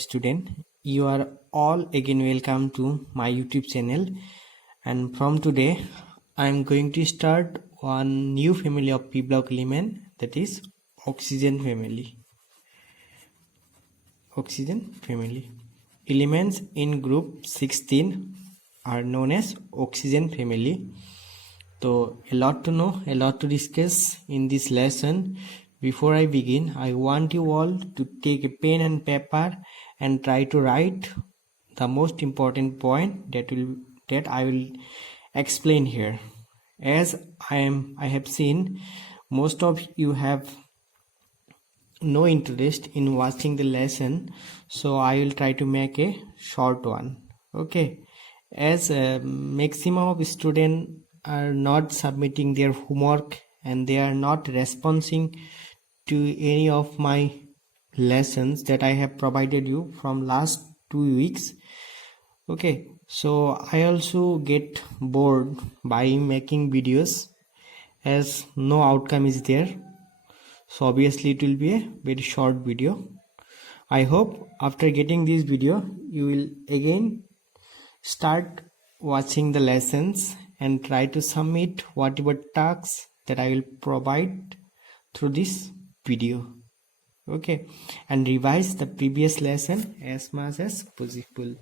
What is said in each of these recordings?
student. You are all again welcome to my YouTube channel, and from today I am going to start one new family of P block element, that is oxygen family. Oxygen family elements in group 16 are known as oxygen family. So a lot to know, a lot to discuss in this lesson. Before I begin, I want you all to take a pen and paper and try to write the most important point that I will explain here. As I have seen most of you have no interest in watching the lesson, so I will try to make a short one. Okay, as maximum of students are not submitting their homework and they are not responding to any of my lessons that I have provided you from last 2 weeks. Okay, so I also get bored by making videos as no outcome is there, so obviously it will be a very short video. I hope after getting this video you will again start watching the lessons and try to submit whatever tasks that I will provide through this video. Okay, and revise the previous lesson as much as possible.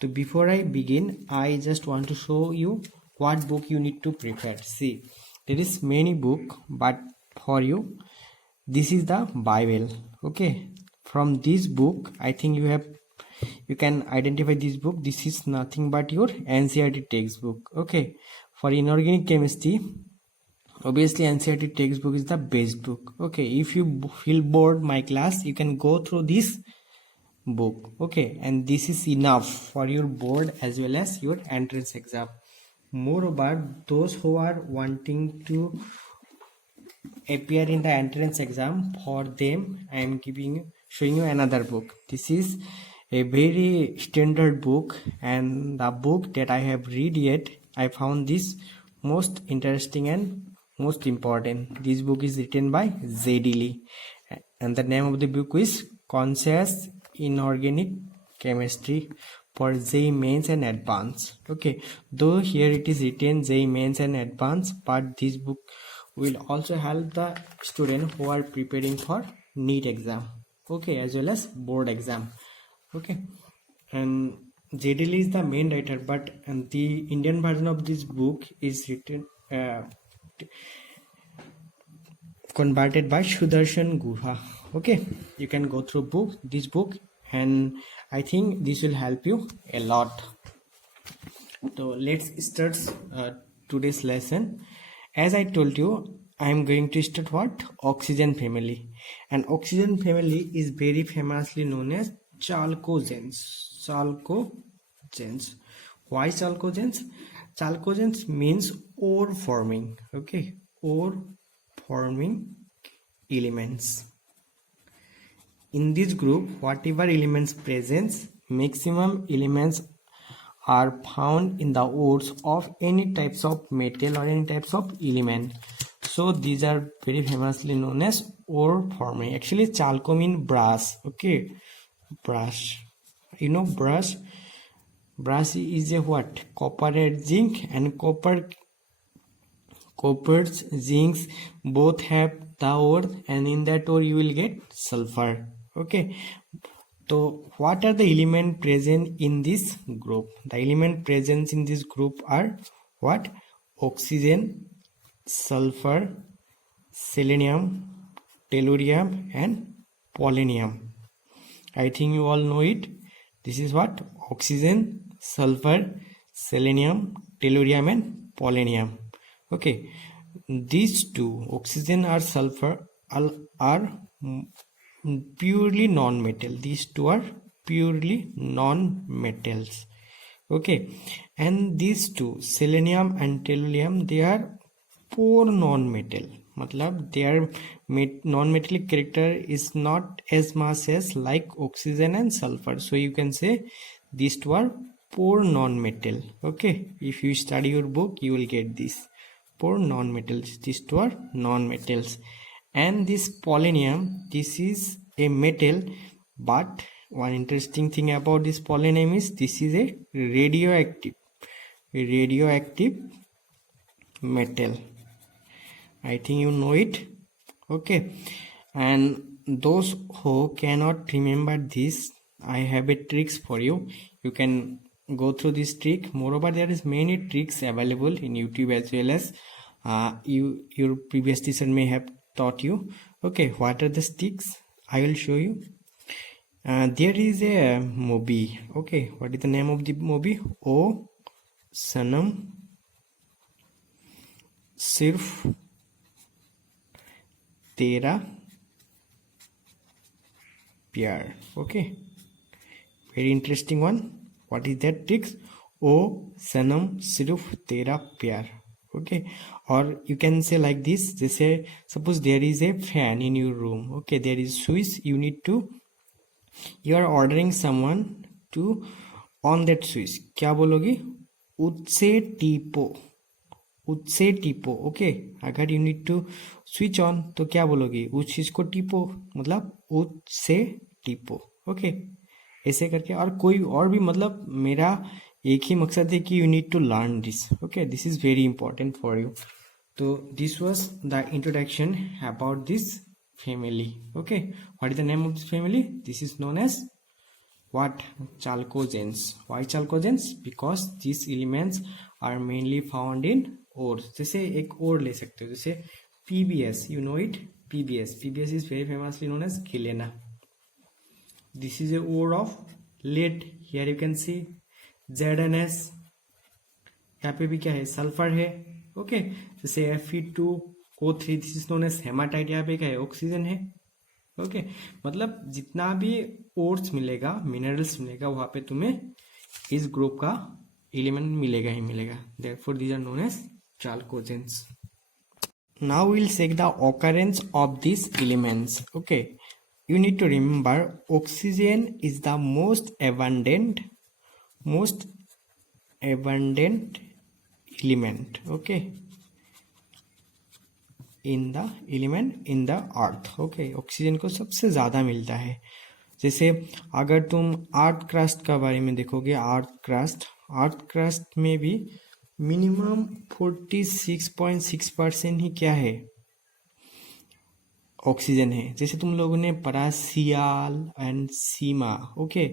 So before I begin, I just want to show you what book you need to prepare. See, there is many book, but for you this is the Bible. Okay, from this book I think you can identify this book. This is nothing but your NCERT textbook. Okay, for inorganic chemistry, obviously NCERT textbook is the best book. Okay, if you feel bored my class, you can go through this book. Okay, and this is enough for your board as well as your entrance exam. Moreover, those who are wanting to appear in the entrance exam, for them I am showing you another book. This is a very standard book, and the book that I have read yet, I found this most interesting and most important. This book is written by Z.D. Lee, and the name of the book is Conscious Inorganic Chemistry for JEE Mains and Advanced. Okay, though here it is written JEE Mains and Advanced, but this book will also help the student who are preparing for NEET exam, okay, as well as board exam. Okay, and Z.D. Lee is the main writer, but the Indian version of this book is written converted by Sudarshan Guha. Okay, you can go through this book, and I think this will help you a lot. So let's start today's lesson. As I told you, I am going to start what? Oxygen family. And oxygen family is very famously known as chalcogens. Chalcogens. Why chalcogens? Chalcogens means ore forming. Okay, ore forming elements. In this group, whatever elements present, maximum elements are found in the ores of any types of metal or any types of element. So these are very famously known as ore forming. Actually, chalco means brass. Okay, brass. You know brass. Brass is a what? Copper and zinc, and copper's zincs both have the ore, and in that ore you will get sulfur. Okay. So what are the elements present in this group? The elements present in this group are what? Oxygen, sulfur, selenium, tellurium, and polonium. I think you all know it. This is what? Oxygen, sulfur, selenium, tellurium, and polonium. Okay, these two, oxygen or sulfur, are purely non-metal. These two are purely non-metals. Okay, and these two, selenium and tellurium, they are pure non-metal. Matlab their non-metallic character is not as much as like oxygen and sulfur. So you can say these two are pure non-metal. Okay, if you study your book, you will get this. Pure non-metals. These two are non-metals. And this polonium, this is a metal but one interesting thing about this polonium is this is a radioactive metal. I think you know it. Okay, and those who cannot remember this, I have a tricks for you. You can go through this trick. Moreover, there is many tricks available in YouTube as well as your previous teacher may have taught you. Okay, what are the tricks? I will show you. There is a movie. Okay, what is the name of the movie? O Sanam Sirf Tera Pyar. Okay, very interesting one. What is that tricks? O Sanam Sirf Tera Pyar. Okay, or you can say like this. They say, suppose there is a fan in your room. Okay, there is switch. You are ordering someone to on that switch. क्या बोलोगी? उससे टीपो. Okay, अगर you need to switch on तो क्या बोलोगी? उस चीज को टीपो, मतलब उससे टीपो. ओके, ऐसे करके. और कोई और भी, मतलब मेरा एक ही मकसद है कि you need to learn this. Okay, this is very important for you. So this was the introduction about this family. Okay, what is the name of this family? This is known as what? Chalcogens. Why chalcogens? Because these elements are mainly found in ores. जैसे एक ore ले सकते हो, जैसे PBS, you know it. PBS is very famously known as galena. This is a ore of lead. Here you can see ZnS. यहाँ पे भी क्या है? सल्फर है. ओके, जैसे Fe2O3, this is known as haematite. यहाँ पे क्या है? ऑक्सीजन है. ओके, मतलब जितना भी ओर्स मिलेगा, मिनरल्स मिलेगा, वहां पे तुम्हें इस ग्रुप का एलिमेंट मिलेगा ही मिलेगा. Therefore these are known as chalcogens. Now we'll check the occurrence of these elements. Okay, you need to remember oxygen is the most abundant element. Okay, in the earth. Okay, oxygen को सबसे ज्यादा मिलता है. जैसे अगर तुम earth crust का बारे में देखोगे, अर्थ क्रस्ट में भी मिनिमम 46.6% ही क्या है? ऑक्सीजन है. जैसे तुम लोगों ने पढ़ा सियाल एंड सीमा. ओके,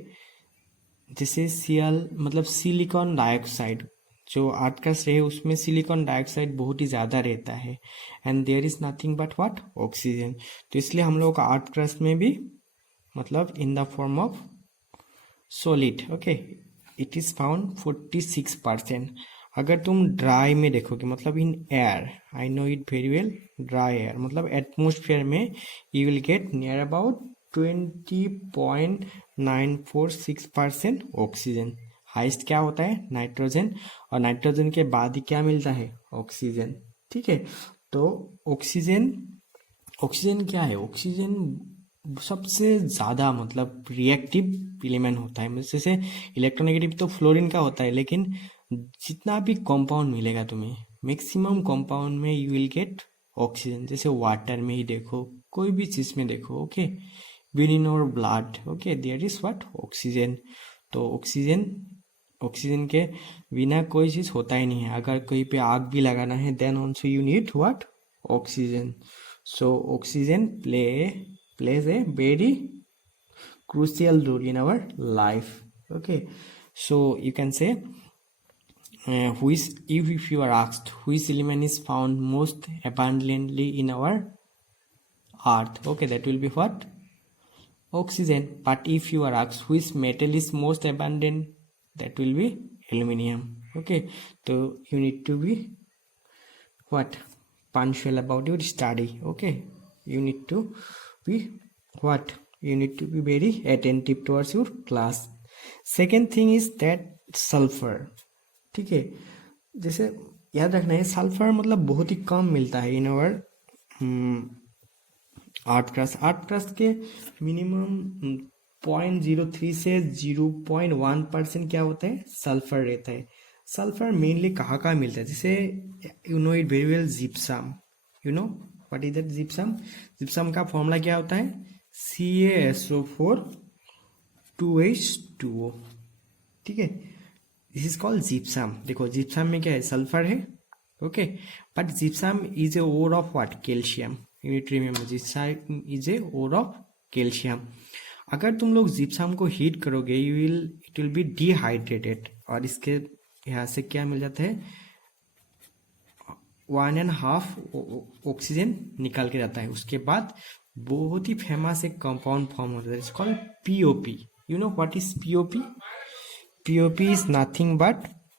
जैसे सियाल मतलब सिलिकॉन डाइऑक्साइड, जो अर्थ क्रस्ट है उसमें सिलिकॉन डाइऑक्साइड बहुत ही ज्यादा रहता है, and there is nothing but what? Oxygen. तो इसलिए हम लोग का अर्थ क्रस्ट में भी मतलब in the form of solid. Okay, it is found 46%. अगर तुम ड्राई में देखोगे, मतलब in air, I know it very well, dry air मतलब एटमोस्फेयर में you will get near about 20.946% oxygen. Highest क्या होता है? नाइट्रोजन. और नाइट्रोजन के बाद ही क्या मिलता है? ऑक्सीजन. ठीक है, तो ऑक्सीजन क्या है? ऑक्सीजन सबसे ज्यादा मतलब रिएक्टिव एलिमेंट होता है. जैसे इलेक्ट्रोनेगेटिव तो फ्लोरीन का होता है, लेकिन जितना भी कंपाउंड मिलेगा तुम्हें, मैक्सिमम कंपाउंड में यू विल गेट ऑक्सीजन. जैसे वाटर में ही देखो, कोई भी चीज में देखो. ओके, विद इन और blood. Okay, there is what? Oxygen. तो ऑक्सीजन के बिना कोई चीज होता ही नहीं है. अगर कहीं पे आग भी लगाना है, then also you need what? Oxygen. So oxygen plays a very crucial role in our life. Okay, so you can say if you are asked which element is found most abundantly in our earth, okay, that will be what? Oxygen. But if you are asked which metal is most abundant, that will be aluminum. Okay, so you need to be what? Punctual about your study. Okay, you need to be what? You need to be very attentive towards your class. Second thing is that sulfur. ठीक है, जैसे याद रखना है sulphur मतलब बहुत ही कम मिलता है इन आवर अर्थ क्रस्ट के मिनिमम 0.03 से 0.1% क्या होता है? सल्फर रहता है. सल्फर मेनली कहाँ कहाँ मिलता है? जैसे you know it very well, gypsum. You know what is that? Gypsum का फॉर्मूला क्या होता है? CaSO4 2H2O, ठीक है। This is called gypsum. देखो जिप्सम में क्या है, सल्फर है, okay, but gypsum is a ore of what, calcium. You need to remember gypsum is a ore of calcium. अगर तुम लोग जिप्सम को हीट करोगे इट विल बी डिहाइड्रेटेड, और इसके यहाँ से क्या मिल जाता है, 1.5 ऑक्सीजन निकाल के जाता है। उसके बाद बहुत ही फेमस एक कंपाउंड फॉर्म होता है, it's called POP. You know what is POP? POP is nothing but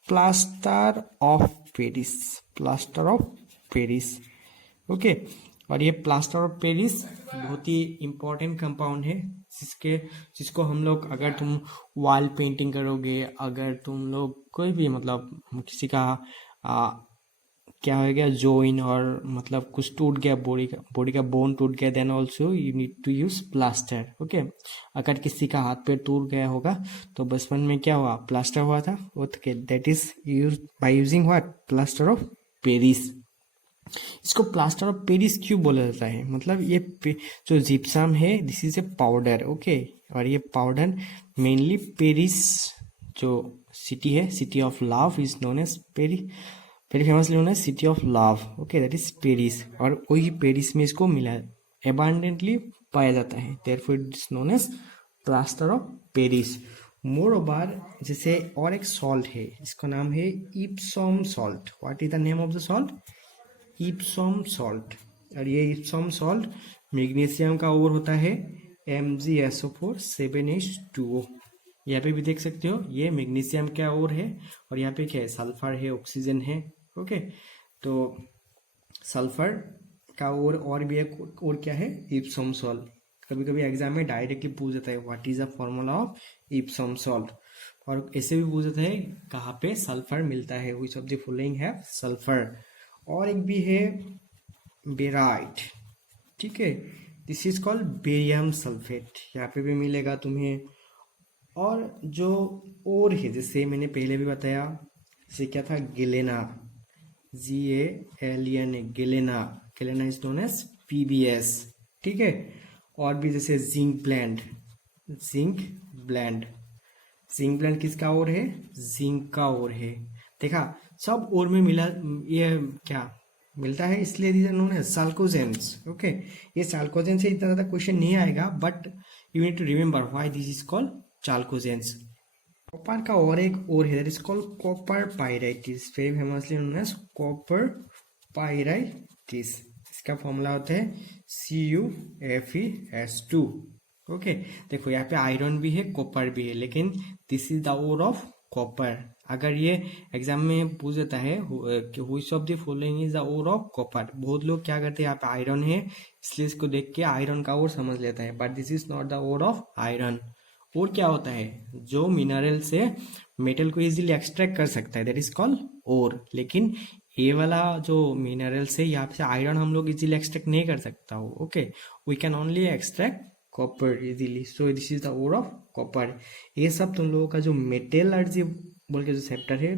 plaster of Paris, plaster of Paris, okay. और ये प्लास्टर ऑफ पेरिस बहुत ही इंपॉर्टेंट कंपाउंड है, जिसको हम लोग, अगर तुम वॉल पेंटिंग करोगे, अगर तुम लोग कोई भी मतलब किसी का क्या हो गया जॉइन, और मतलब कुछ टूट गया, बॉडी का बोन टूट गया, then also you need to use plaster, okay. अगर किसी का हाथ पैर टूट गया होगा तो बचपन में क्या हुआ, प्लास्टर हुआ था, okay, that is use by using what, plaster of Paris. इसको प्लास्टर ऑफ पेरिस क्यों बोला जाता है, मतलब ये जो जिप्सम है this is a powder, okay. और ये पाउडर मेनली पेरिस जो सिटी है, city of love is known as Paris, very famously known as city of love, okay, that is Paris. और वही पेरिस में इसको मिला एबंडेंटली पाया जाता है, therefore it is known as plaster of Paris. Moreover, जैसे और एक सॉल्ट है, इसका नाम है Epsom salt. What is the name of the salt? Epsom salt. और ये इप्सॉम सॉल्ट मैग्नीशियम का ओर होता है MgSO4 7H2O। यहाँ पे भी देख सकते हो ये मैग्नीशियम का ओर है, और यहाँ पे क्या है, सल्फर है, ऑक्सीजन है, ओके। तो सल्फर का ओर और भी एक और क्या है, इप्सॉम सॉल्ट। कभी कभी एग्जाम में डायरेक्टली पूछ जाता है what is the formula of Epsom salt, और ऐसे भी पूछ जाता है कहाँ पे सल्फर मिलता है, which of the following have sulphur. और एक भी है बेराइट, ठीक है, this is called barium sulphate, यहाँ पे भी मिलेगा तुम्हें। और जो और है, जैसे मैंने पहले भी बताया, जैसे क्या था, galena, GALENA, galena, galena is known as PBS, ठीक है। और भी जैसे zinc blende, zinc blende, zinc blende किसका ओर है, जिंक का ओर है। देखा सब ओर में मिला, ये क्या मिलता है, इसलिए these are known as chalcogens, okay. ये साल्कोजेंस से इतना ज्यादा क्वेश्चन नहीं आएगा, but you need to remember why this is called chalcogens. Copper का और एक और है, that is called copper pyrites, very famously known as copper pyrites. इसका फॉर्मूला होता है CuFeS2, ओके। देखो यहाँ पे आयरन भी है, कॉपर भी है, लेकिन this is the ore of copper. अगर ये एग्जाम में पूछ देता है कि which of the following is the ore of copper, बहुत लोग क्या करते हैं, यहाँ पे आयरन है इसलिए इसको देख के आयरन का ओर समझ लेता है, but this is not the ore of iron. और क्या होता है, जो मिनरल से मेटल को इजीली एक्सट्रैक्ट कर सकता है, दैट इज कॉल्ड ओर। लेकिन ये वाला जो मिनरल से यहाँ से आयरन हम लोग इजीली एक्सट्रैक्ट नहीं कर सकता हो, okay, we can only extract copper easily, so this is the ore of copper. ये सब तुम लोगों का जो मेटलर्जी बोल के जो चैप्टर है,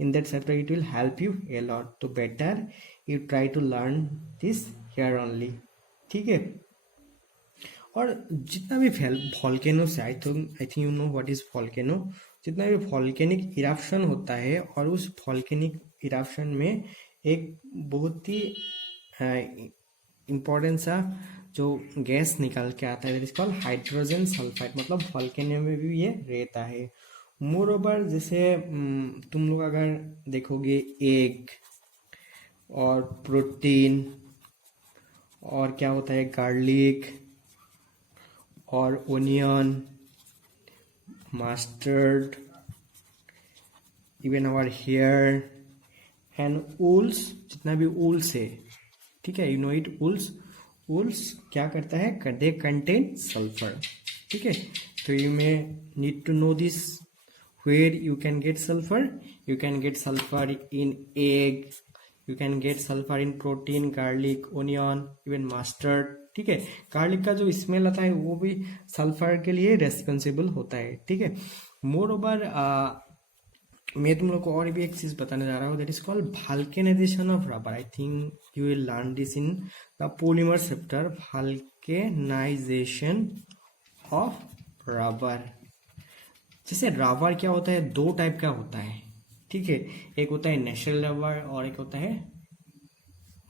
in that chapter it will help you a lot, तो better you try to learn this here only, ठीक है। और जितना भी वॉल्केनो से, I think you know what is volcano, जितना भी वॉल्केनिक इरप्शन होता है, और उस वॉल्केनिक इरप्शन में एक बहुत ही इम्पोर्टेंट सा जो गैस निकल के आता है, that is called hydrogen sulphide, मतलब वॉल्केनो में भी ये रहता है। मोर ओवर, जैसे तुम लोग अगर देखोगे एग और प्रोटीन, और क्या होता है, गार्लिक और onion, mustard, even our hair and wools, जितना भी वूल्स है, ठीक है, you know it, wools, wools क्या करता है, दे कंटेन सल्फर, ठीक है। तो you may need to know this, where you can get sulfur, you can get sulfur in egg, you can get sulfur in protein, garlic, onion, even mustard, ठीक है। Garlic का जो smell आता है वो भी सल्फर के लिए रेस्पॉन्सिबल होता है, ठीक है। मोर ओवर, मैं तुम लोग को और भी एक चीज बताने जा रहा हूँ, that is called vulcanisation of rubber. I think you will learn this in the polymer chapter, vulcanisation of rubber, जैसे रबर क्या होता है, दो टाइप का होता है, ठीक है, एक होता है नेचुरल रबर और एक होता है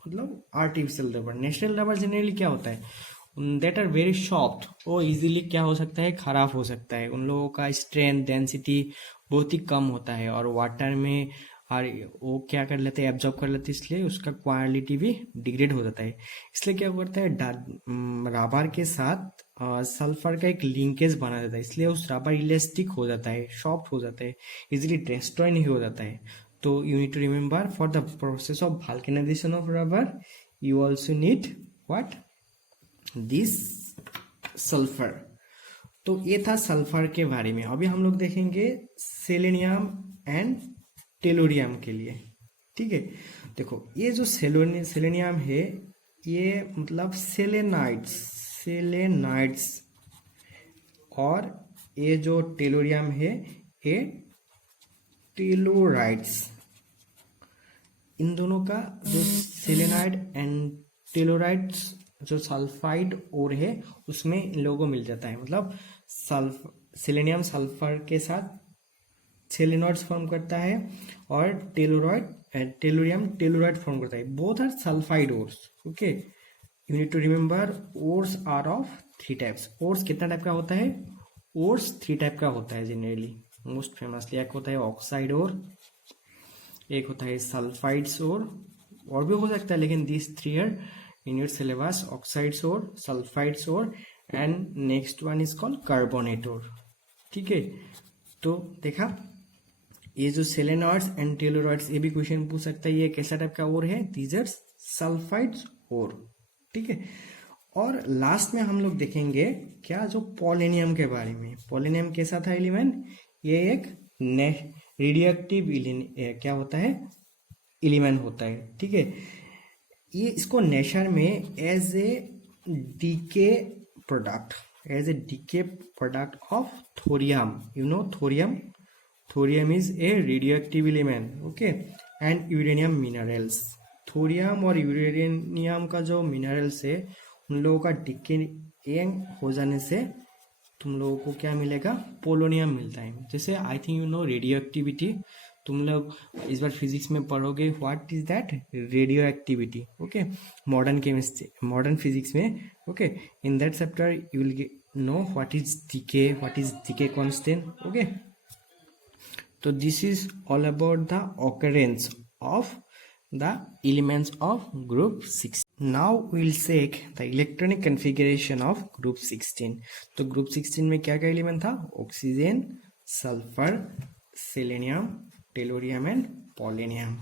मतलब artificial rubber. Natural rubber generally क्या होता है, देट आर वेरी सॉफ्ट, वो इजीली क्या हो सकता है, खराब हो सकता है, उन लोगों का स्ट्रेंथ डेंसिटी बहुत ही कम होता है और वाटर में और वो क्या कर लेते हैं, एब्जॉर्ब कर लेते हैं, इसलिए उसका क्वालिटी भी डिग्रेड हो जाता है। इसलिए क्या करता है, रबर के साथ सल्फर का एक लिंकेज बना देता है, इसलिए उस रबर इलास्टिक हो जाता है, सॉफ्ट हो जाता है, इजिली डिस्ट्रॉय नहीं हो जाता है। तो you need to remember for the process of vulcanisation of rubber you also need what, this sulphur. तो ये था सल्फर के बारे में। अभी हम लोग देखेंगे सेलेनियम एंड टेलोरियम के लिए, ठीक है। देखो ये जो सेलेनियम है ये मतलब सेलेनाइट्स, और ये जो टेलोरियम है ये टेलोराइट्स। इन दोनों का जो सेलेनाइड एंड टेलोराइट्स जो सल्फाइड ओर है उसमें इन लोगों को मिल जाता है, मतलब सेलेनियम सल्फर के साथ सेलेनॉइड्स फॉर्म करता है और टेलोरियम टेलोराइड फॉर्म करता है, both are sulphide ores. Okay, you need to remember ores are of three types. Ores कितना टाइप का होता है, ओर्स थ्री टाइप का होता है जनरली, मोस्ट फेमसली एक होता है ऑक्साइड ओर, एक होता है सल्फाइड्स और भी हो सकता है, लेकिन this three are in your syllabus, oxides और सल्फाइड्स और and next one is called carbonate और, ठीक है। तो देखा ये जो सेलेनॉइड्स एंड टेलोरॉइड्स, ये भी क्वेश्चन पूछ सकता है, ये कैसा टाइप का ओर है, दीज आर सल्फाइड्स ओर, ठीक है। और लास्ट में हम लोग देखेंगे क्या, जो पोलेनियम के बारे में। पोलेनियम कैसा था एलिमेंट, ये एक रेडियोएक्टिव क्या होता है, एलिमेंट होता है, ठीक है। ये इसको नेचर में as a decay product of thorium, you know thorium is a radioactive element, okay, and uranium minerals. Thorium और यूरेनियम का जो मिनरल्स है उन लोगों का डीके हो जाने से तुम लोगों को क्या मिलेगा, पोलोनियम मिलता है। जैसे I think you know radioactivity, तुम लोग इस बार फिजिक्स में पढ़ोगे, what is that, radioactivity, okay, modern physics में, okay, in that chapter you will know what is decay constant, okay. तो this is all about the occurrence of the elements of group 6. Now we will check the electronic configuration of group 16. तो group 16 में क्या क्या element था, oxygen, sulphur, selenium, tellurium and polonium.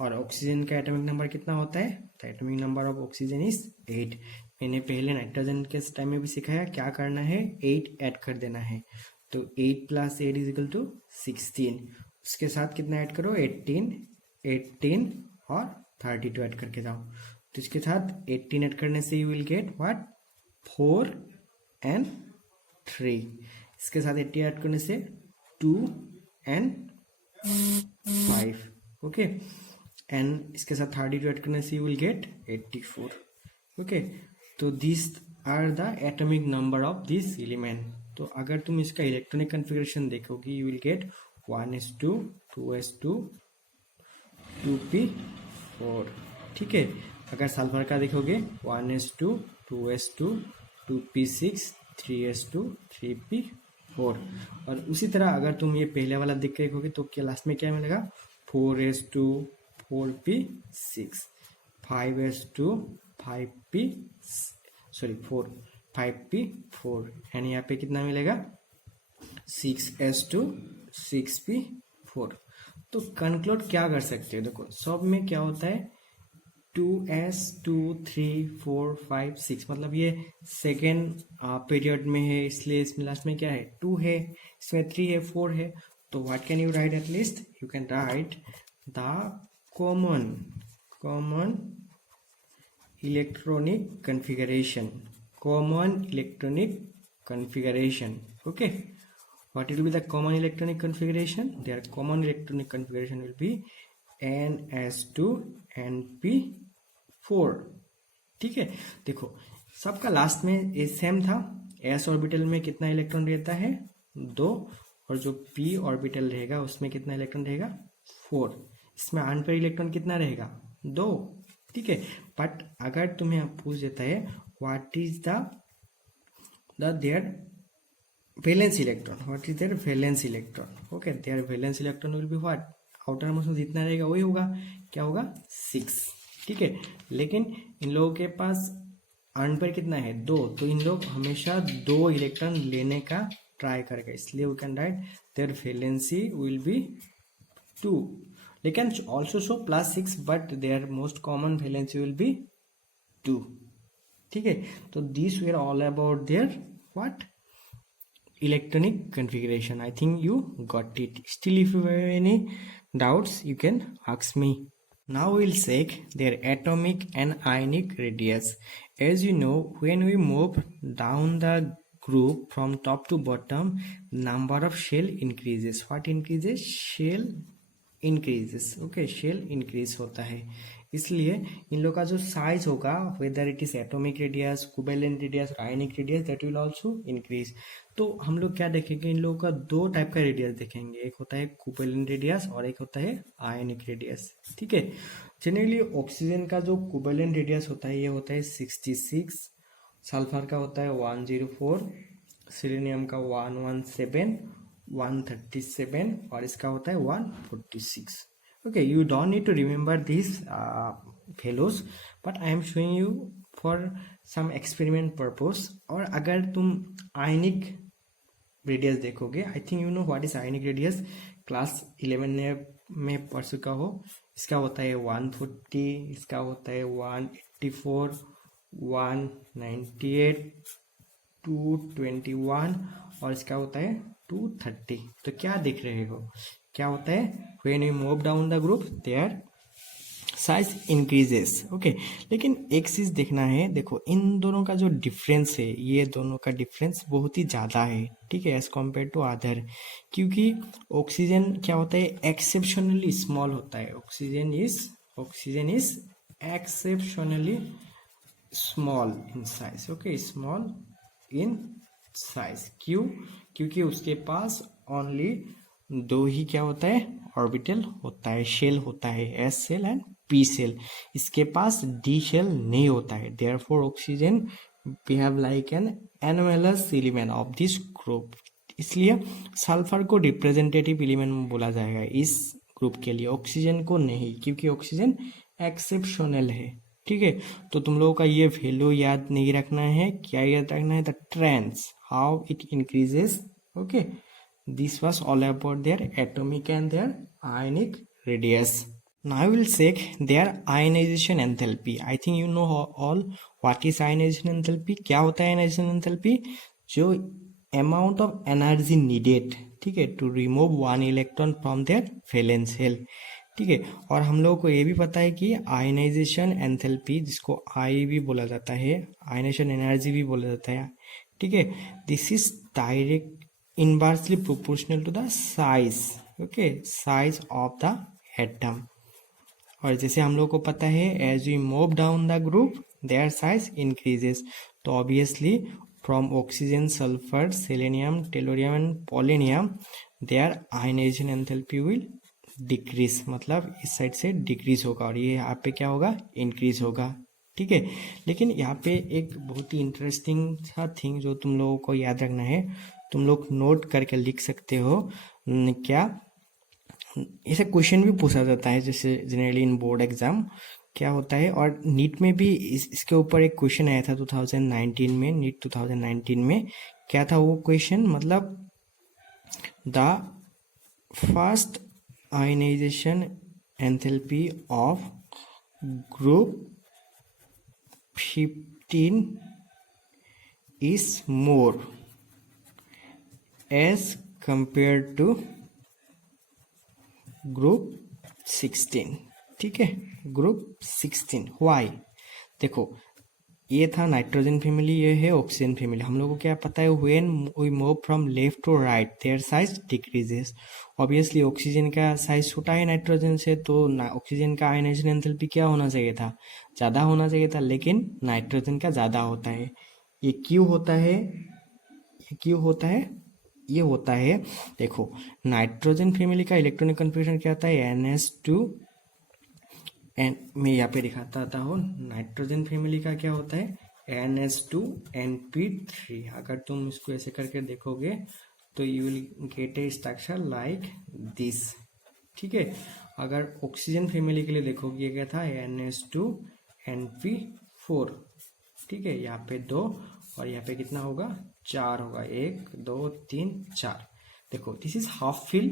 और oxygen का atomic number कितना होता है, the atomic number of oxygen is 8। मैंने पहले नाइट्रोजन के टाइम में भी सिखाया, क्या करना है, 8 ऐड कर देना है, तो 8 + 8 = 16। उसके साथ कितना ऐड करो, 18 और 32 ऐड करके जाओ। तो इसके साथ 18 ऐड करने से you will get what, 4 and 3। इसके साथ 80 ऐड करने से 2 and 5, ओके, एंड इसके साथ 32 ऐड करने से यू विल गेट 84, ओके। तो this are the atomic number of this element. तो अगर तुम इसका इलेक्ट्रॉनिक कॉन्फ़िगरेशन देखोगे you will get 1s2 2s2 2p4, ठीक है। अगर सल्फर का देखोगे 1s2 2s2 2p6 3s2 3p4। और उसी तरह अगर तुम ये पहले वाला देख के देखोगे तो क्या लास्ट में क्या मिलेगा, 4s2 4p6 5s2 5p4 and यहाँ पे कितना मिलेगा, 6s2 6p4। तो कंक्लूड क्या कर सकते हो, देखो सब में क्या होता है, 2s 2 3 4 5 6, मतलब ये सेकेंड पीरियड में है, इसलिए इसमें लास्ट में क्या है, 2 है, इसमें 3 है 4 है। तो what can you right, at least you can write the common electronic configuration, okay. What will be the common electronic configuration, their common electronic configuration will be ns2 np4, ठीक है। देखो सबका लास्ट में सेम था, s ऑर्बिटल में कितना electron रहता है, 2, और जो p ऑर्बिटल रहेगा उसमें कितना इलेक्ट्रॉन रहेगा 4। इसमें अनपेयर इलेक्ट्रॉन कितना रहेगा 2, ठीक है। बट अगर तुम्हें पूछ देता है what is the their valence electron, what is their valence electron, okay, their valence electron will be what, outer most में जितना रहेगा वही होगा, क्या होगा 6, ठीक है। लेकिन इन लोगों के पास अनपेयर कितना है 2, तो इन लोग हमेशा 2 इलेक्ट्रॉन लेने का ट्राई करेगा, इसलिए we can write their valency will be 2। they can also show +6 but their most common valency will be 2, ठीक है। तो these were all about their what electronic configuration. I think you got it. Still if you have any doubts you can ask me. Now we'll check their atomic and ionic radius. As you know, when we move down the group from top to bottom, number of shell increases. What increases? Shell increases. Okay, shell increase होता है, इसलिए इन लोग का जो size होगा whether it is atomic radius, covalent radius, ionic radius, that will also increase. तो हम लोग क्या देखेंगे, इन लोगों का 2 टाइप का रेडियस देखेंगे, एक होता है कोवेलेंट रेडियस और एक होता है आयनिक रेडियस, ठीक है। जनरली ऑक्सीजन का जो कोवेलेंट रेडियस होता है ये होता है 66, सल्फर का होता है 104, सिलेनियम का 117, 137 और इसका होता है 146। okay, you don't need to remember these values but I am showing you for some experiment purpose। और अगर तुम आयनिक रेडियस देखोगे, आई think you know what is ionic radius, class 11 में पढ़ चुका हो। इसका होता है 140, इसका होता है 184, 198, 221 और इसका होता है 230। तो क्या देख रहे हो, क्या होता है when we move down the group their size increases, okay। लेकिन एक चीज देखना है, देखो इन दोनों का जो डिफरेंस है, ये दोनों का डिफरेंस बहुत ही ज्यादा है, ठीक है, एज कम्पेयर टू अदर। क्योंकि ऑक्सीजन क्या होता है एक्सेप्शनली स्मॉल होता है, oxygen is exceptionally small in size, okay, small in size. क्यों? क्योंकि उसके पास ओनली 2 ही क्या होता है ऑर्बिटल होता है, शेल होता है, S shell and P shell. इसके पास डी शेल नहीं होता है, therefore oxygen behave like an anomalous element of this group. इसलिए सल्फर को रिप्रेजेंटेटिव एलिमेंट बोला जाएगा इस ग्रुप के लिए, ऑक्सीजन को नहीं, क्योंकि ऑक्सीजन एक्सेप्शनल है, ठीक है। तो तुम लोगों का ये वैल्यू याद नहीं रखना है, क्या याद रखना है, the trends, how it increases, okay. This was all about their atomic and their ionic radius. Now we will check their ionization enthalpy. I think you know all what is ionization enthalpy. क्या होता है ionization enthalpy? जो amount of energy needed, ठीक है, to remove one electron from their valence shell, ठीक है। और हम लोगों को ये भी पता है कि आयनाइजेशन एंथैल्पी, जिसको आई भी बोला जाता है, आयनाइजेशन एनर्जी भी बोला जाता है, ठीक है, this is direct inversely proportional to the size, okay, size of the atom। और जैसे हम लोग को पता है as we move down the group their size increases, तो obviously from oxygen, sulfur, selenium, tellurium and polonium their ionization enthalpy will decrease, मतलब इस साइड से डिक्रीज होगा और ये यहाँ पे क्या होगा इंक्रीज होगा, ठीक है। लेकिन यहाँ पे एक बहुत ही इंटरेस्टिंग सा थिंग जो तुम लोगों को याद रखना है, तुम लोग नोट करके लिख सकते हो, क्या ऐसा क्वेश्चन भी पूछा जाता है जैसे जनरली इन बोर्ड एग्जाम क्या होता है, और नीट में भी इसके ऊपर एक क्वेश्चन आया था 2019 में, नीट 2019 में क्या था वो क्वेश्चन, मतलब the first ionisation enthalpy of group 15 is more as compared to group 16, ठीक है, ग्रुप 16। वाई, देखो ये था नाइट्रोजन फैमिली, ये है ऑक्सीजन फैमिली। हम लोगों को क्या पता है, when we move from left to right their size decreases. Obviously oxygen का साइज छोटा है नाइट्रोजन से, तो ऑक्सीजन का आयनाइजेशन एंथैल्पी क्या होना चाहिए था, ज़्यादा होना चाहिए था, लेकिन नाइट्रोजन का ज़्यादा होता है। ये क्यों होता है, ये क्यों होता है, ये होता है, देखो नाइट्रोजन फैमिली का इलेक्ट्रॉनिक कन्फिगरेशन क्या होता है, NH2 एन, मैं यहाँ पे दिखाता हूँ नाइट्रोजन फैमिली का क्या होता है, NH2 NP3। अगर तुम इसको ऐसे करके देखोगे तो you will gate A structure like this, ठीक है। अगर ऑक्सीजन फैमिली के लिए देखोगे ये क्या था, NH2NP4, ठीक है। यहाँ पे 2 और यहाँ पे कितना होगा, 4 होगा, 1 2 3 4। देखो this is half fill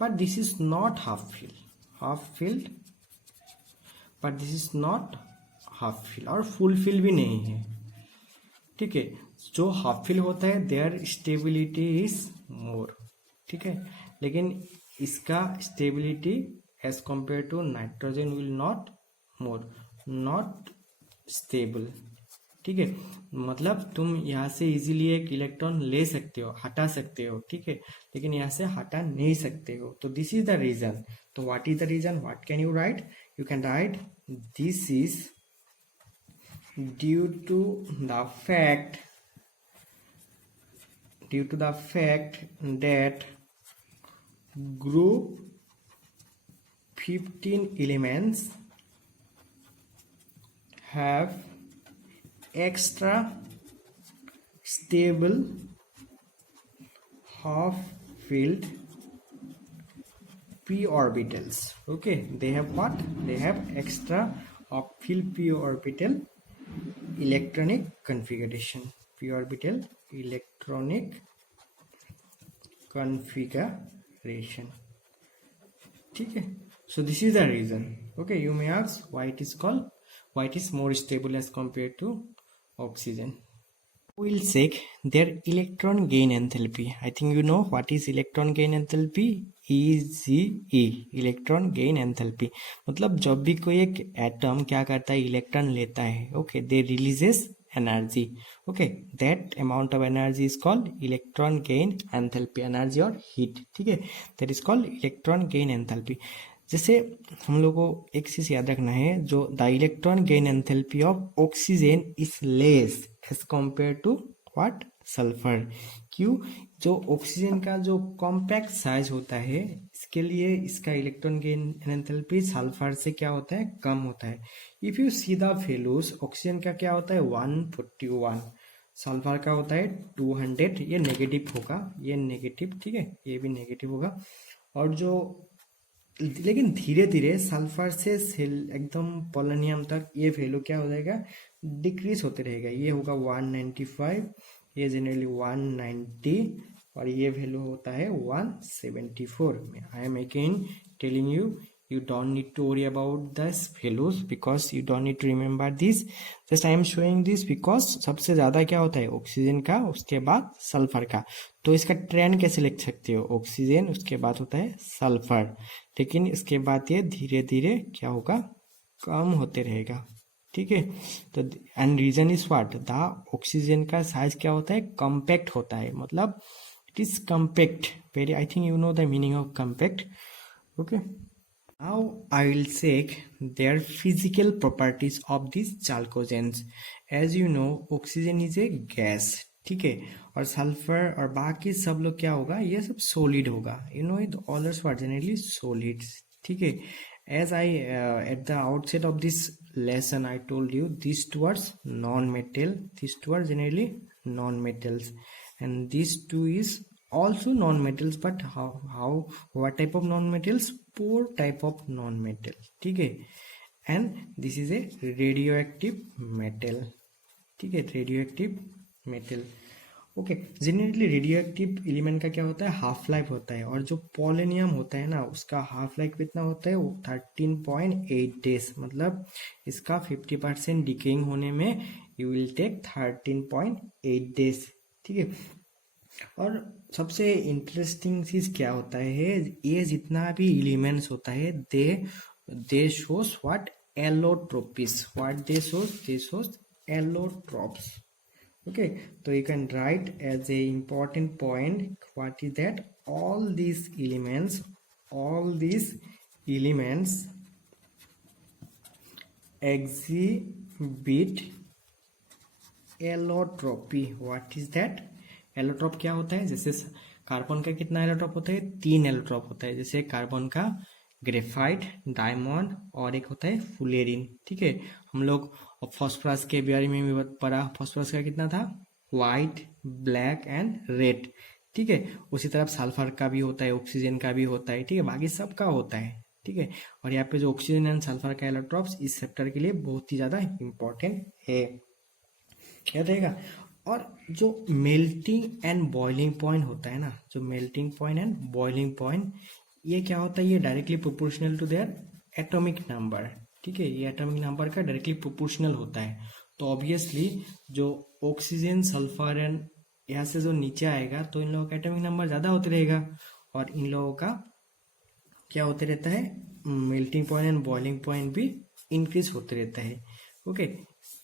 but this is not half fill, half filled but this is not half fill, और फुल फिल भी नहीं है, ठीक है। जो हाफ फिल होता है देयर स्टेबिलिटी इज मोर, ठीक है, लेकिन इसका stability as compare to nitrogen will not more, not stable, ठीक है। मतलब तुम यहाँ से इजीली एक इलेक्ट्रॉन ले सकते हो, हटा सकते हो, ठीक है, लेकिन यहाँ से हटा नहीं सकते हो। तो दिस इज द रीजन। तो what is the reason, what can you write, you can write this is due to the fact that group 15 elements have extra stable half filled p orbitals. Okay, they have what, they have extra of filled p orbital electronic configuration, p orbital electronic configuration, ठीक है। So this is the reason. Okay, you may ask why it is called, why it is more stable as compared to oxygen. We'll check their electron gain enthalpy. I think you know what is electron gain enthalpy, EGE, electron gain enthalpy. मतलब जब भी कोई एक atom क्या करता है, electron लेता है, okay, they releases energy, okay, that amount of energy is called electron gain enthalpy, energy और हीट, ठीक है, that is called electron gain enthalpy. जैसे हम लोग को एक चीज याद रखना है, जो the electron gain enthalpy of oxygen is less as compare to what, sulphur. क्यों, जो ऑक्सीजन का जो कॉम्पैक्ट साइज होता है, इसके लिए इसका इलेक्ट्रॉन गेन एंथैल्पी सल्फर से क्या होता है, कम होता है। If you see the values, oxygen का क्या होता है 141, सल्फर का होता है 200, ये नेगेटिव होगा, ये नेगेटिव, ठीक है, ये भी नेगेटिव होगा। और जो लेकिन धीरे धीरे सल्फर से एकदम पोलोनियम तक ये वैल्यू क्या हो जाएगा, डिक्रीज होते रहेगा। ये होगा 195, ये जनरली 190, और ये वैल्यू होता है 174। I am again telling you, you don't need to worry about this values because you don't need to remember this, just I am showing this because सबसे ज्यादा क्या होता है ऑक्सीजन का, उसके बाद सल्फर का। तो इसका ट्रेंड कैसे लिख सकते हो, ऑक्सीजन उसके बाद होता है सल्फर, लेकिन इसके बाद ये धीरे धीरे क्या होगा, कम होते रहेगा, ठीक है। तो and reason is what, the oxygen का साइज क्या होता है, कॉम्पैक्ट होता है, मतलब it is compact very, I think you know the meaning of compact. Okay, now I will check their physical properties of these chalcogens. As you know, oxygen is a gas, ठीक है, और sulphur और बाकी सब लोग क्या होगा, ये सब सॉलिड होगा, you know it, all others are generally solids, ठीक है। As I at the outset of this lesson I told you, these two are non-metal, these two are generally non-metals, and these two is also non-metals, but how what type of non-metals, 4 type of non-metal, ठीक है। and this is a radioactive metal, ठीक है, radioactive metal, okay. Generally radioactive element का क्या होता है, half life होता है, और जो पोलोनियम होता है ना, उसका हाफ लाइफ कितना होता है, 13.8 डेज, मतलब इसका 50% डिकेइंग होने में यू विल टेक 13.8 डेज, ठीक है। और सबसे इंटरेस्टिंग चीज क्या होता है, ये जितना भी एलिमेंट्स होता है, they shows what, allotropes, what they shows allotropes, okay, so you can write as a important point, what is that, all these elements exhibit allotropy. What is that, allotrope क्या होता है, जैसे कार्बन का कितना allotrope होता है, 3 allotrope होता है, जैसे कार्बन का ग्रेफाइट, डायमंड और एक होता है फुलेरिन। ठीक है, हम लोग फॉस्फोरस के बारे में भी पढ़ा, फॉस्फोरस का कितना था, व्हाइट, ब्लैक एंड रेड। ठीक है, उसी तरह सल्फर का भी होता है, ऑक्सीजन का भी होता है। ठीक है, बाकी सब का होता है। ठीक है, और यहाँ पे जो ऑक्सीजन एंड सल्फर का एलोट्रॉप्स इस चैप्टर के लिए बहुत ही ज्यादा इंपॉर्टेंट है, याद रहेगा। और जो मेल्टिंग एंड बॉइलिंग पॉइंट होता है ना, जो melting point and boiling point, ये क्या होता है, ये directly proportional to their atomic number. ठीक है, ये एटॉमिक नंबर का डायरेक्टली प्रोपोर्शनल होता है। तो ऑब्वियसली जो ऑक्सीजन, सल्फर एंड यहाँ से जो नीचे आएगा तो इन लोगों का एटॉमिक नंबर ज्यादा होते रहेगा, और इन लोगों का क्या होते रहता है, melting point and boiling point भी इंक्रीज होते रहता है। Okay,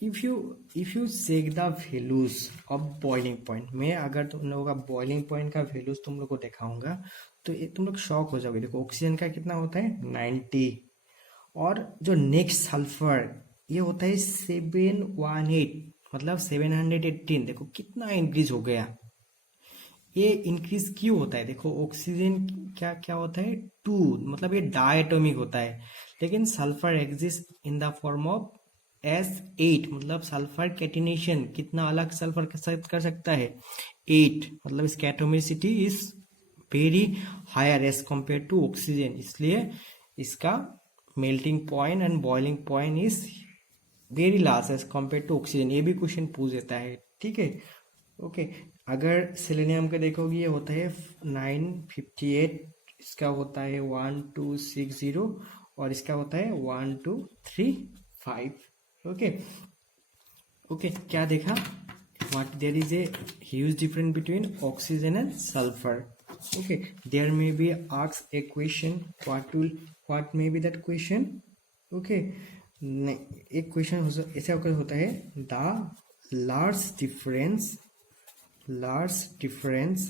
if you check the values of boiling point, मैं अगर तुम लोगों का बॉइलिंग पॉइंट का वैल्यूज तुम लोग को दिखाऊंगा तो ये तुम लोग शॉक हो जाओगे। देखो ऑक्सीजन का कितना होता है 90, और जो नेक्स्ट सल्फर ये होता है 718, मतलब 718। देखो कितना इंक्रीज हो गया। ये इंक्रीज क्यों होता है, देखो ऑक्सीजन क्या क्या होता है 2, मतलब ये डायटोमिक होता है, लेकिन sulphur exist in the form of S8, मतलब सल्फर कैटिनेशन कितना अलग सल्फर कर सकता है 8, मतलब इसकी atomicity is very higher as compare to oxygen, इसलिए इसका melting point and boiling point is very large as compare to oxygen. ये भी क्वेश्चन पूछ देता है। ठीक है, ओके, अगर सेलेनियम का देखोगे ये होता है 958, इसका होता है 1260, और इसका होता है 1235। ओके ओके, क्या देखा, what there is a huge difference between oxygen and sulfur. Okay, there may be asked a question, what may be that question. Okay, एक क्वेश्चन ऐसा होता है, the large difference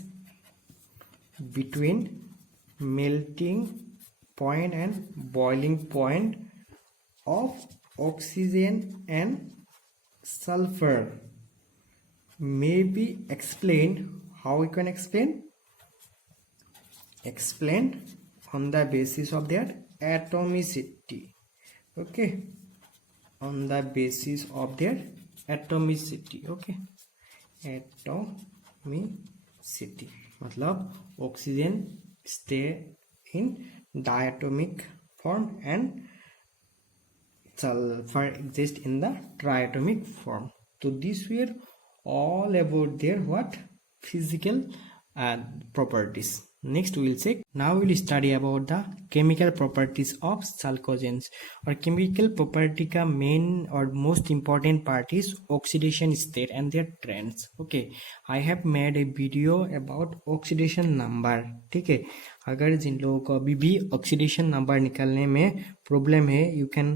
between melting point and boiling point of oxygen and sulfur may be explained. How we can explain on the basis of their atomicity. Okay, on the basis of their atomicity. Okay, atomicity मतलब oxygen stay in diatomic form and sulfur exist in the triatomic form. So these were all about their what physical properties. Next we will check, now we will study about the chemical properties of chalcogens. और chemical property का main और most important part is oxidation state and their trends. Okay, I have made a video about oxidation number. ठीक है, अगर जिन लोगों को अभी भी oxidation number निकालने में problem है, you can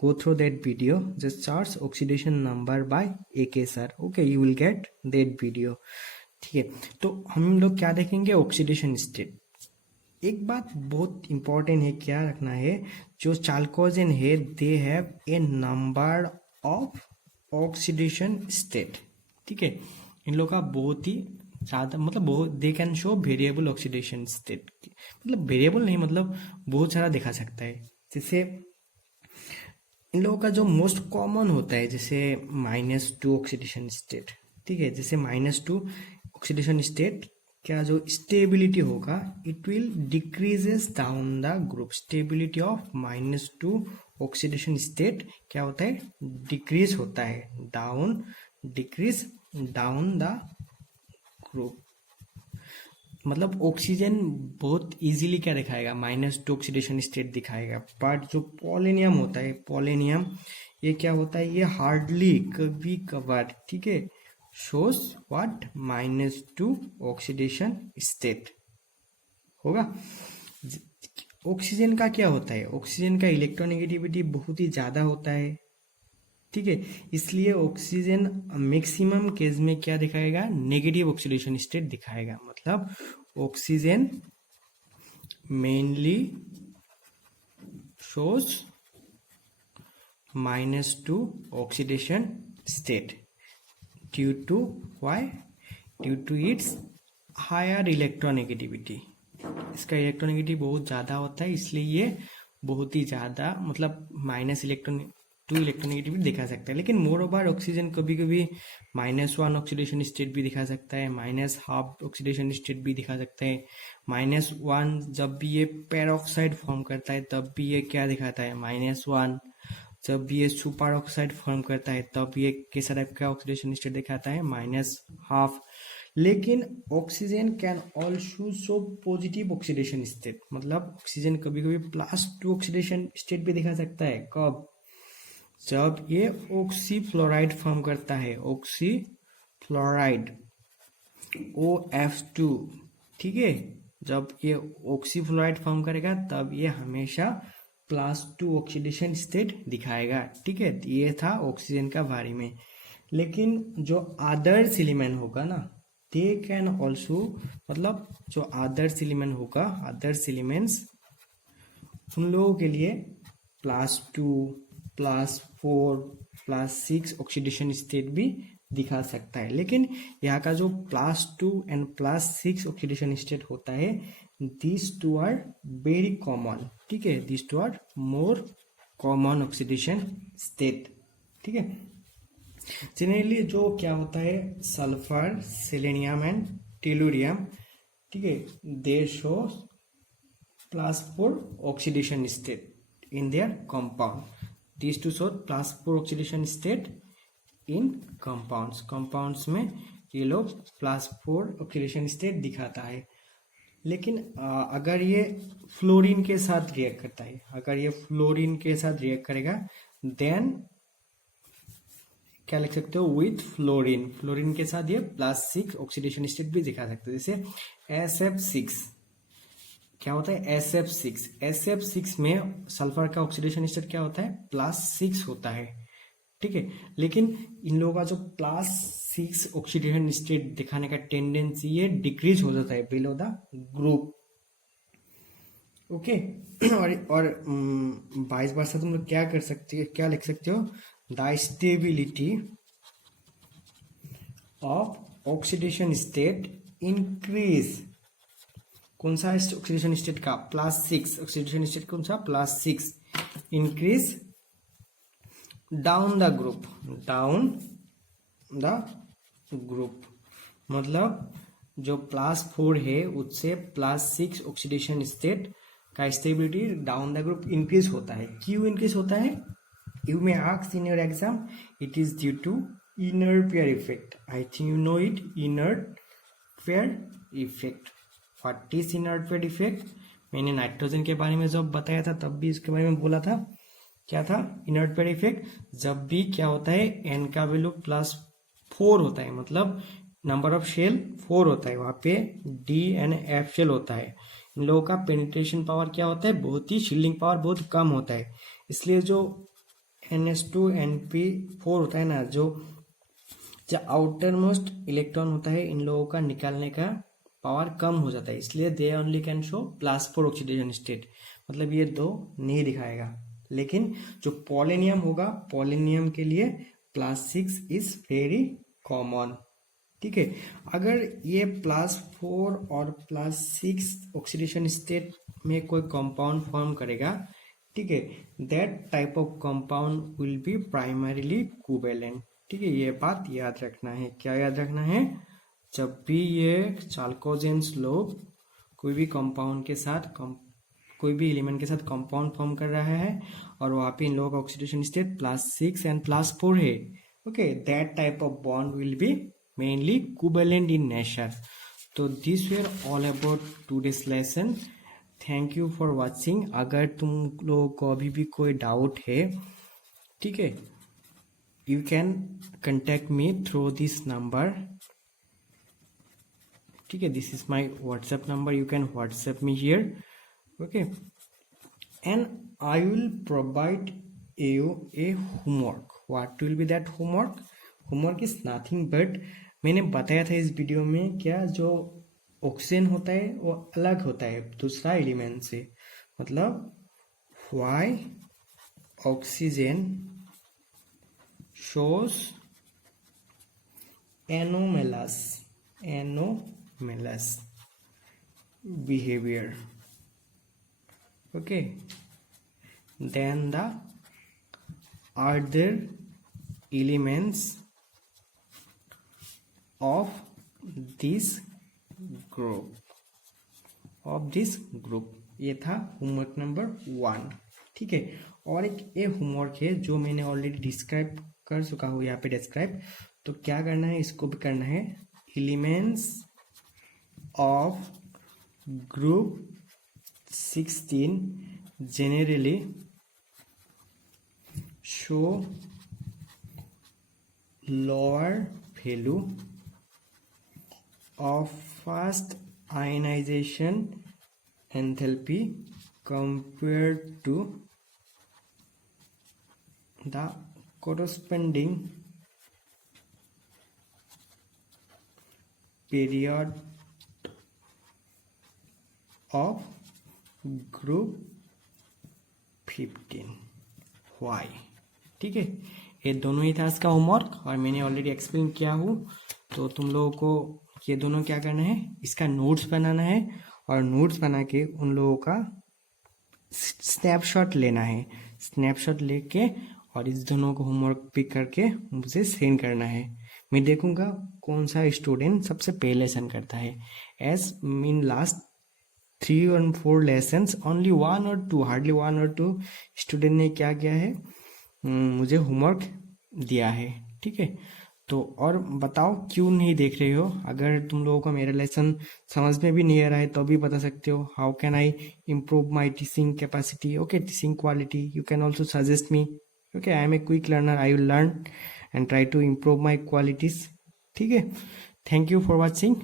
go through that video, just search oxidation number by AK sir. Okay, you will get that video. ठीक है, तो हम लोग क्या देखेंगे, ऑक्सीडेशन स्टेट। एक बात बहुत इंपॉर्टेंट है, क्या रखना है, जो चाल्कोजेन है they have a number of oxidation state. ठीक है, इन लोग का बहुत ही ज्यादा, मतलब बहुत, they can show variable oxidation state, मतलब वेरिएबल नहीं, मतलब बहुत सारा दिखा सकता है। जैसे इन लोगों का जो मोस्ट कॉमन होता है, जैसे -2 ऑक्सीडेशन स्टेट। ठीक है, जैसे -2 ऑक्सीडेशन स्टेट क्या जो स्टेबिलिटी होगा, it will decreases down the group. Stability of -2 oxidation state क्या होता है, डिक्रीज होता है, डिक्रीज डाउन द ग्रुप। मतलब ऑक्सीजन बहुत इजीली क्या दिखाएगा, -2 ऑक्सीडेशन स्टेट दिखाएगा, बट जो पोलेनियम होता है, पोलेनियम ये क्या होता है, ये हार्डली कभी कभार, ठीक है, shows what -2 ऑक्सीडेशन स्टेट होगा। ऑक्सीजन का क्या होता है, ऑक्सीजन का इलेक्ट्रोनेगेटिविटी बहुत ही ज्यादा होता है। ठीक है, इसलिए ऑक्सीजन मैक्सिमम केस में क्या दिखाएगा, नेगेटिव ऑक्सीडेशन स्टेट दिखाएगा। मतलब oxygen mainly shows -2 oxidation state due to why, due to its higher electronegativity. इसका इलेक्ट्रोनेगेटिविटी बहुत ज़्यादा होता है, इसलिए ये बहुत ही ज़्यादा मतलब माइनस इलेक्ट्रोनेगेटिविटी दिखा सकता है। लेकिन मोर ओवर ऑक्सीजन कभी कभी -1 ऑक्सीडेशन स्टेट भी दिखा सकता है, -1/2 ऑक्सीडेशन स्टेट भी दिखा सकता है। -1 जब भी ये पेरोक्साइड फॉर्म करता है तब भी ये क्या दिखाता है, -1। जब भी ये सुपर ऑक्साइड फॉर्म करता है तब ये कैसा टाइप का ऑक्सीडेशन स्टेट दिखाता है, -1/2। लेकिन oxygen can also show positive oxidation state, मतलब ऑक्सीजन कभी कभी +2 ऑक्सीडेशन स्टेट भी दिखा सकता है। कब? जब ये ऑक्सी फ्लोराइड फॉर्म करता है, ऑक्सी फ्लोराइड OF2, ठीक है। जब ये ऑक्सी फ्लोराइड फॉर्म करेगा तब ये हमेशा +2 ऑक्सीडेशन स्टेट दिखाएगा, ठीक है। ये था ऑक्सीजन का बारे में। लेकिन जो अदर्स एलिमेंट होगा ना, दे कैन ऑल्सो, मतलब जो अदर्स एलिमेंट होगा, अदर्स एलिमेंट्स उन लोगों के लिए +2, +4, +6 ऑक्सीडेशन स्टेट भी दिखा सकता है। लेकिन यहाँ का जो +2 एंड +6 ऑक्सीडेशन स्टेट होता है, this two are very common, ठीक है। This two are more common oxidation state, ठीक है। जनरली जो क्या होता है, सल्फर, सेलेनियम एंड टेलुरियम, ठीक है, दे show +4 oxidation state in their compound. These two show +4 oxidation state in compounds. Compounds में ये लोग +4 oxidation state दिखाता है। लेकिन अगर ये फ्लोरीन के साथ रिएक्ट करता है, अगर ये फ्लोरीन के साथ रिएक्ट करेगा, देन क्या लिख सकते हो, विथ फ्लोरीन, फ्लोरीन के साथ ये +6 ऑक्सीडेशन स्टेट भी दिखा सकते हैं। जैसे SF6 क्या होता है, SF6 में सल्फर का ऑक्सीडेशन स्टेट क्या होता है, +6 होता है, ठीक है। लेकिन इन लोगों का जो +6 ऑक्सीडेशन स्टेट दिखाने का टेंडेंसी ये डिक्रीज हो जाता है बिलो द ग्रुप, ओके। और 22 बार से तुम लोग क्या कर सकते हो, क्या लिख सकते हो, the stability of oxidation state increase. कौन सा ऑक्सीडेशन स्टेट का, +6 ऑक्सीडेशन स्टेट कौन सा, +6, increase down the group, down the group, मतलब जो +4 है उससे +6 ऑक्सीडेशन स्टेट का stability down the group increase होता है। क्यों इंक्रीज होता है, you may ask in your exam, it is due to inner pair effect. I think you know it, inner pair effect. What is inert pair effect, मैंने nitrogen के बारे में जब बताया था तब भी इसके बारे में बोला था। क्या था इनर्ट पेयर इफेक्ट, जब भी क्या होता है, एन का वैल्यू +4 होता है, मतलब नंबर ऑफ शेल 4 होता है, वहां पे D एंड F शेल होता है। इन लोगों का पेनिट्रेशन पावर क्या होता है, बहुत ही शील्डिंग पावर बहुत कम होता है। इसलिए जो NH2 NP4 होता है ना, जो आउटर मोस्ट इलेक्ट्रॉन होता है, इन लोगों का निकालने का पावर कम हो जाता है, इसलिए they only can show +4 oxidation state, मतलब ये 2 नहीं दिखाएगा। लेकिन जो पोलेनियम होगा, पोलेनियम के लिए +6 इज वेरी कॉमन, ठीक है। अगर ये +4 और +6 ऑक्सीडेशन स्टेट में कोई कंपाउंड फॉर्म करेगा, ठीक है, that type of compound will be primarily covalent, ठीक है। ये बात याद रखना है। क्या याद रखना है, जब भी ये चाल्कोजेंस लोग कोई भी कंपाउंड के साथ कोई भी एलिमेंट के साथ कंपाउंड फॉर्म कर रहा है और वहां पे इन लोगों का ऑक्सीडेशन स्टेट +6 एंड +4 है, okay, that type of bond will be mainly covalent in nature. तो this were all about today's lesson. Thank you for watching. अगर तुम लोगों को अभी भी कोई डाउट है, ठीक है, you can contact me through this number, ठीक है, this is my WhatsApp number, you can WhatsApp me here, okay, and I will provide you a homework. What will be that homework? Homework is nothing but मैंने बताया था इस video में, क्या जो oxygen होता है वो अलग होता है दूसरा एलिमेंट से, मतलब why oxygen shows anomalous anomalous behavior. Okay, then the other elements of this group ये था होमवर्क नंबर 1. ठीक है, और एक ये होमवर्क है जो मैंने ऑलरेडी डिस्क्राइब कर चुका हूँ यहाँ पे डिस्क्राइब. तो क्या करना है, इसको भी करना है. Elements of group 16 generally show lower value of fast ionization enthalpy compared to the corresponding period of group 15. Why. ठीक है, ये दोनों ही था इसका होमवर्क और मैंने ऑलरेडी एक्सप्लेन किया हूँ. तो तुम लोगों को ये दोनों क्या करना है, इसका नोट्स बनाना है और नोट्स बना के उन लोगों का स्नैपशॉट लेना है. स्नैपशॉट लेके और इस दोनों को होमवर्क पिक करके मुझे सेंड करना है. मैं देखूंगा कौन सा स्टूडेंट सबसे पहले सेंड करता है. एज मीन लास्ट 3 और 4 लेसन्स ओनली 1 और 2 हार्डली 1 और 2 स्टूडेंट ने क्या किया है, मुझे होमवर्क दिया है. ठीक है, तो और बताओ क्यों नहीं देख रहे हो. अगर तुम लोगों को मेरा लेसन समझ में भी नहीं आ रहा है तो भी बता सकते हो. How can I improve my teaching capacity, okay, teaching quality. You can also suggest me. Okay, I am a quick learner, I will learn and try to improve my qualities. ठीक है, थैंक यू फॉर वॉचिंग.